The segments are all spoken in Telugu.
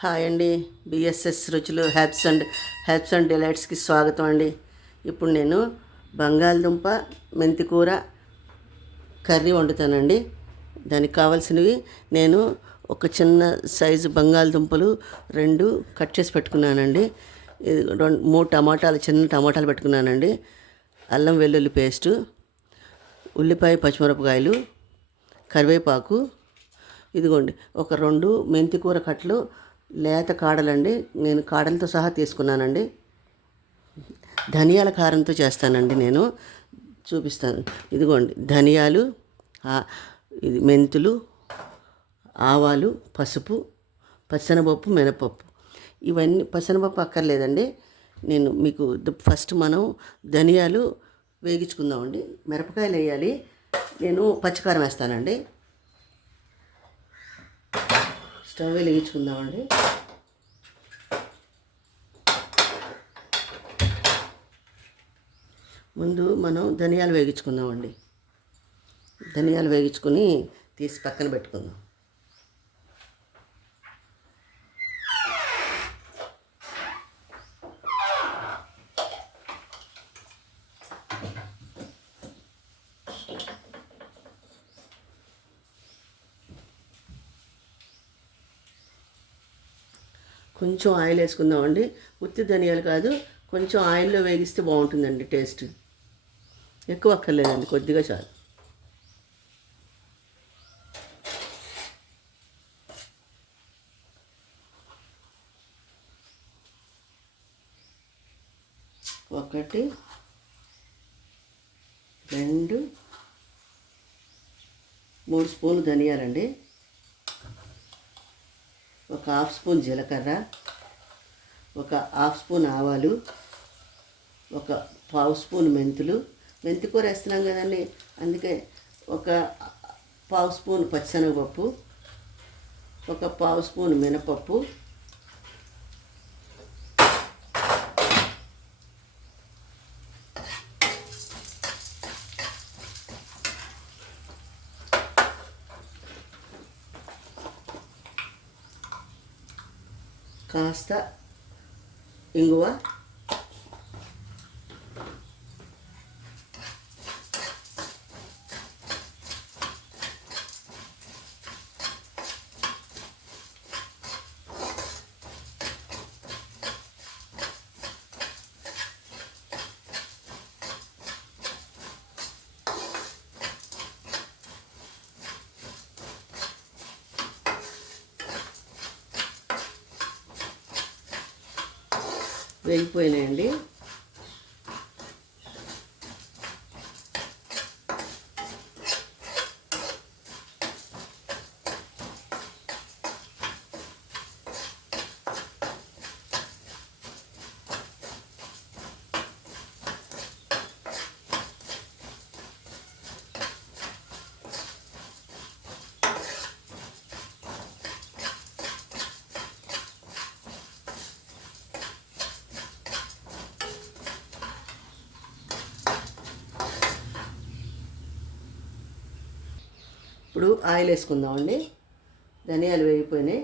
హాయ్ అండి. బిఎస్ఎస్ రుచులు హ్యాప్స్ అండ్ డిలైట్స్కి స్వాగతం అండి. ఇప్పుడు నేను బంగాళదుంప మెంతికూర కర్రీ వండుతానండి. దానికి కావాల్సినవి నేను ఒక చిన్న సైజు బంగాళదుంపలు 2 కట్ చేసి పెట్టుకున్నానండి. ఇది 3 టమాటాలు, చిన్న టమాటాలు పెట్టుకున్నానండి. అల్లం వెల్లుల్లి పేస్టు, ఉల్లిపాయ పచ్చిమిరపకాయలు, కరివేపాకు, ఇదిగోండి ఒక 2 మెంతికూర కట్టలు, లేత కాడలండి. నేను కాడలతో సహా తీసుకున్నానండి. ధనియాల కారంతో చేస్తానండి, నేను చూపిస్తాను. ఇదిగోండి ధనియాలు, ఇది మెంతులు, ఆవాలు, పసుపు, పచ్చెనపప్పు, మినపప్పు. ఇవన్నీ పచ్చెనపప్పు అక్కర్లేదండి. నేను మీకు ఫస్ట్ మనం ధనియాలు వేగించుకుందామండి. మిరపకాయలు వేయాలి. నేను పచ్చికారం వేస్తానండి. స్టవ్ వెలిగించుకుందామండి. ముందు మనం ధనియాలు వేగించుకుందామండి. ధనియాలు వేగించుకొని తీసి పక్కన పెట్టుకుందాం. కొంచెం ఆయిల్ వేసుకుందామండి. ఉత్తి ధనియాలు కాదు, కొంచెం ఆయిల్లో వేగిస్తే బాగుంటుందండి టేస్ట్. ఎక్కువ అక్కర్లేదండి, కొద్దిగా చాలు. ఒకటి, 2, 3 స్పూన్లు ధనియాలండి, ఒక హాఫ్ స్పూన్ జీలకర్ర, ఒక హాఫ్ స్పూన్ ఆవాలు, ఒక పావు స్పూన్ మెంతులు. మెంతికూర వేస్తున్నాం కదండి, అందుకే ఒక పావు స్పూన్ పచ్చెనగపప్పు, ఒక పావు స్పూన్ మినపప్పు, కాస్త ఇంగువ, వేగిపోయినాయండి. ఇప్పుడు ఆయిల్ వేసుకుందామండి. ధనియాలు వేగిపోయినాయి.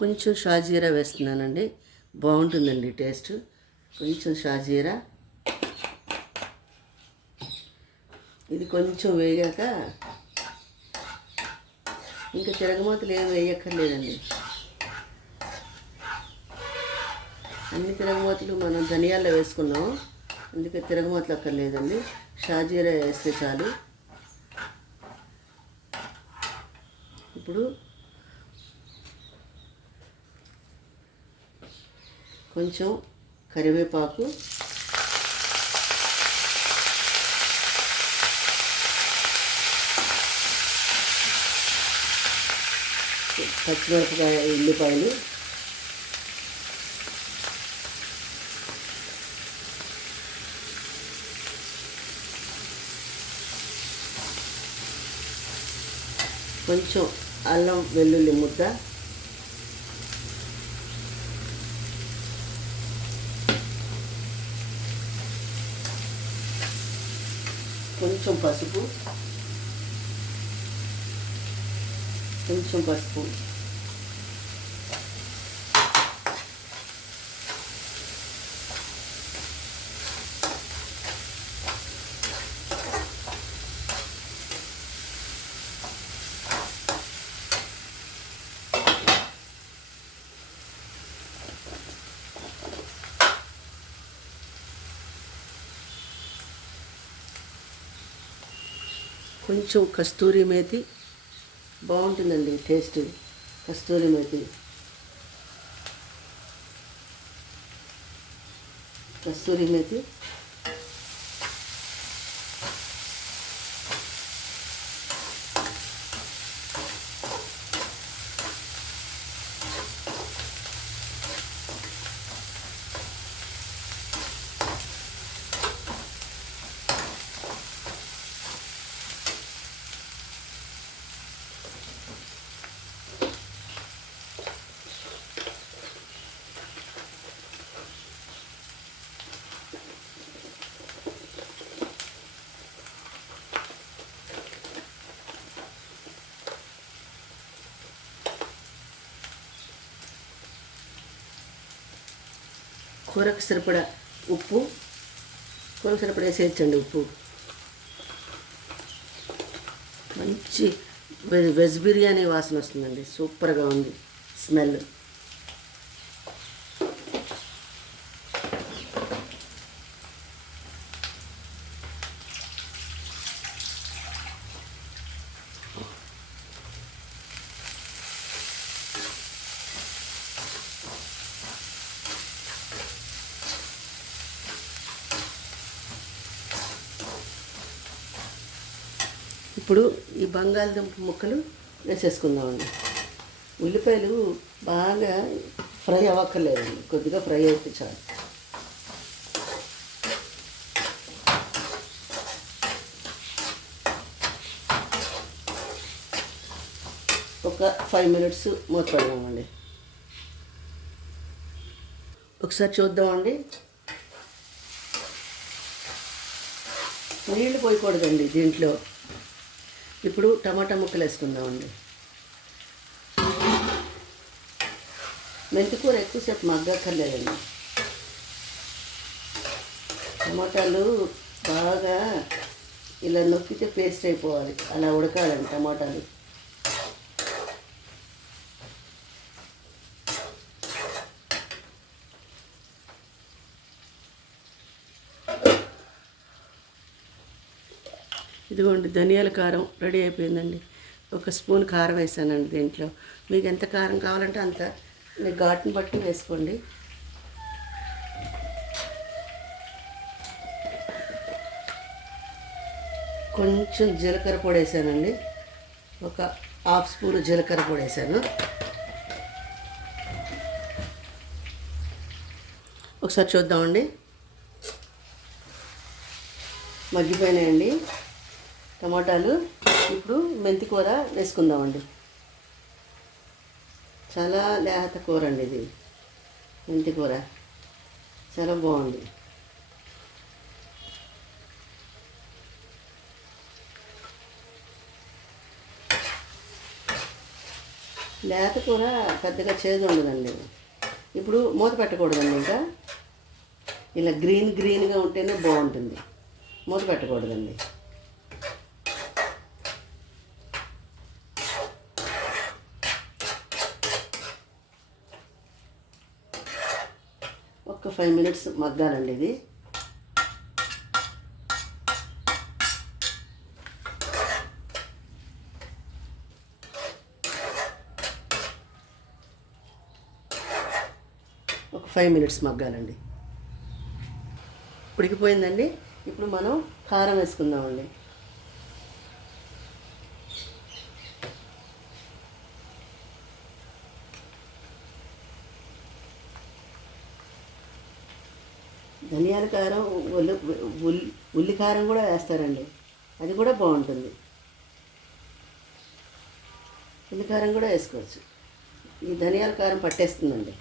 కొంచెం షాజీరా వేస్తున్నానండి, బాగుంటుందండి టేస్ట్. కొంచెం షాజీరా. ఇది కొంచెం వేగాక ఇంకా తిరగమాతలు ఏమి వేయక్కర్లేదండి. అన్ని తిరగమాతలు మనం ధనియాల్లో వేసుకున్నాం, అందుకే తిరగమాతలు అక్కర్లేదండి. షాజీరా వేస్తే చాలు. ఇప్పుడు కొంచెం కరివేపాకు, పచ్చిమిరపకాయ, ఉల్లిపాయలు, కొంచెం అల్లం వెల్లుల్లి ముద్ద, కొంచెం పసుపు, కొంచెం పసుపు, కొంచెం కస్తూరి మేతి. బాగుంటుందండి టేస్ట్. కస్తూరి మేతి, కస్తూరి మేతి, కూరకు సరిపడా ఉప్పు, కూరకు సరిపడా వేసేయచ్చండి ఉప్పు. మంచి వెజ్ బిర్యానీ వాసన వస్తుందండి. సూపర్గా ఉంది స్మెల్. ఇప్పుడు ఈ బంగాళదుంప ముక్కలు వేసేసుకుందామండి. ఉల్లిపాయలు బాగా ఫ్రై అవ్వక్కర్లేదండి, కొద్దిగా ఫ్రై అయితే చాలు. ఒక 5 minutes మూత పెడదామండి. ఒకసారి చూద్దామండి. నీళ్లు పోయకూడదండి దీంట్లో. ఇప్పుడు టమాటా ముక్కలు వేసుకుందామండి. మెంతికూర ఎక్కువసేపు మగ్గక్కర్లేదండి. టమాటాలు బాగా ఇలా నొక్కితే పేస్ట్ అయిపోవాలి, అలా ఉడకాలండి టమాటాలు. ఇదిగోండి ధనియాల కారం రెడీ అయిపోయిందండి. 1 స్పూన్ కారం వేసానండి దీంట్లో. మీకు ఎంత కారం కావాలంటే అంత మీ ఘాటుని బట్టి వేసుకోండి. కొంచెం జీలకర్ర పొడి వేసానండి. 1/2 స్పూన్ జీలకర్ర పొడి వేసాను. ఒకసారి చూద్దామండి. మగ్గిపోయినాయండి టమాటాలు. ఇప్పుడు మెంతికూర వేసుకుందామండి. చాలా లేత కూర అండి ఇది. మెంతికూర చాలా బాగుంది. లేత కూర పెద్దగా చేదు ఉండదండి. ఇప్పుడు మూత పెట్టకూడదండి. ఇంకా ఇలా గ్రీన్గా ఉంటేనే బాగుంటుంది. మూత పెట్టకూడదండి. ఒక 5 minutes మగ్గాలండి ఇది. ఒక 5 minutes మగ్గాలండి. ఉడికిపోయిందండి. ఇప్పుడు మనం కారం వేసుకుందామండి. ధనియాల కారం, ఉల్లి కారం కూడా వేస్తారండి. అది కూడా బాగుంటుంది. ఉల్లి కారం కూడా వేసుకోవచ్చు. ఈ ధనియాల కారం పట్టేస్తుందండి.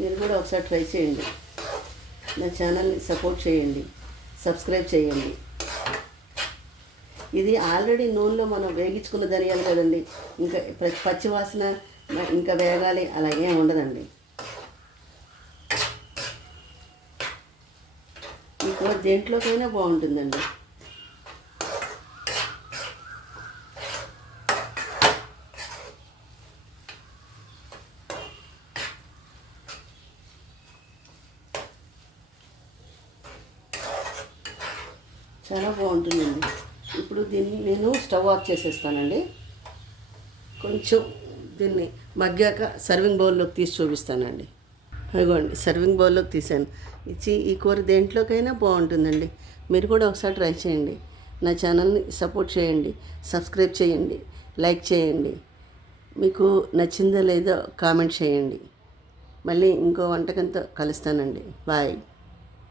మీరు కూడా ఒకసారి ట్రై చేయండి. నా ఛానల్ని సపోర్ట్ చేయండి, సబ్స్క్రైబ్ చేయండి. ఇది ఆల్రెడీ నూనెలో మనం వేగించుకున్న ధనియాలు కదండి, ఇంకా పచ్చివాసన ఇంకా వేగాలి అలా ఏం ఉండదండి. ఈ కూర దేంట్లోకైనా బాగుంటుందండి. చాలా బాగుంటుందండి. ఇప్పుడు దీన్ని నేను స్టవ్ ఆఫ్ చేసేస్తానండి. కొంచెం దీన్ని మగ్గాక సర్వింగ్ బౌల్లోకి తీసి చూపిస్తానండి. అదిగోండి సర్వింగ్ బౌల్లోకి తీసాను. ఈ కూర దేంట్లోకైనా బాగుంటుందండి. మీరు కూడా ఒకసారి ట్రై చేయండి. నా ఛానల్ని సపోర్ట్ చేయండి, సబ్స్క్రైబ్ చేయండి, లైక్ చేయండి. మీకు నచ్చిందో లేదో కామెంట్ చేయండి. మళ్ళీ ఇంకో వంటకంతో కలుస్తానండి. బాయ్.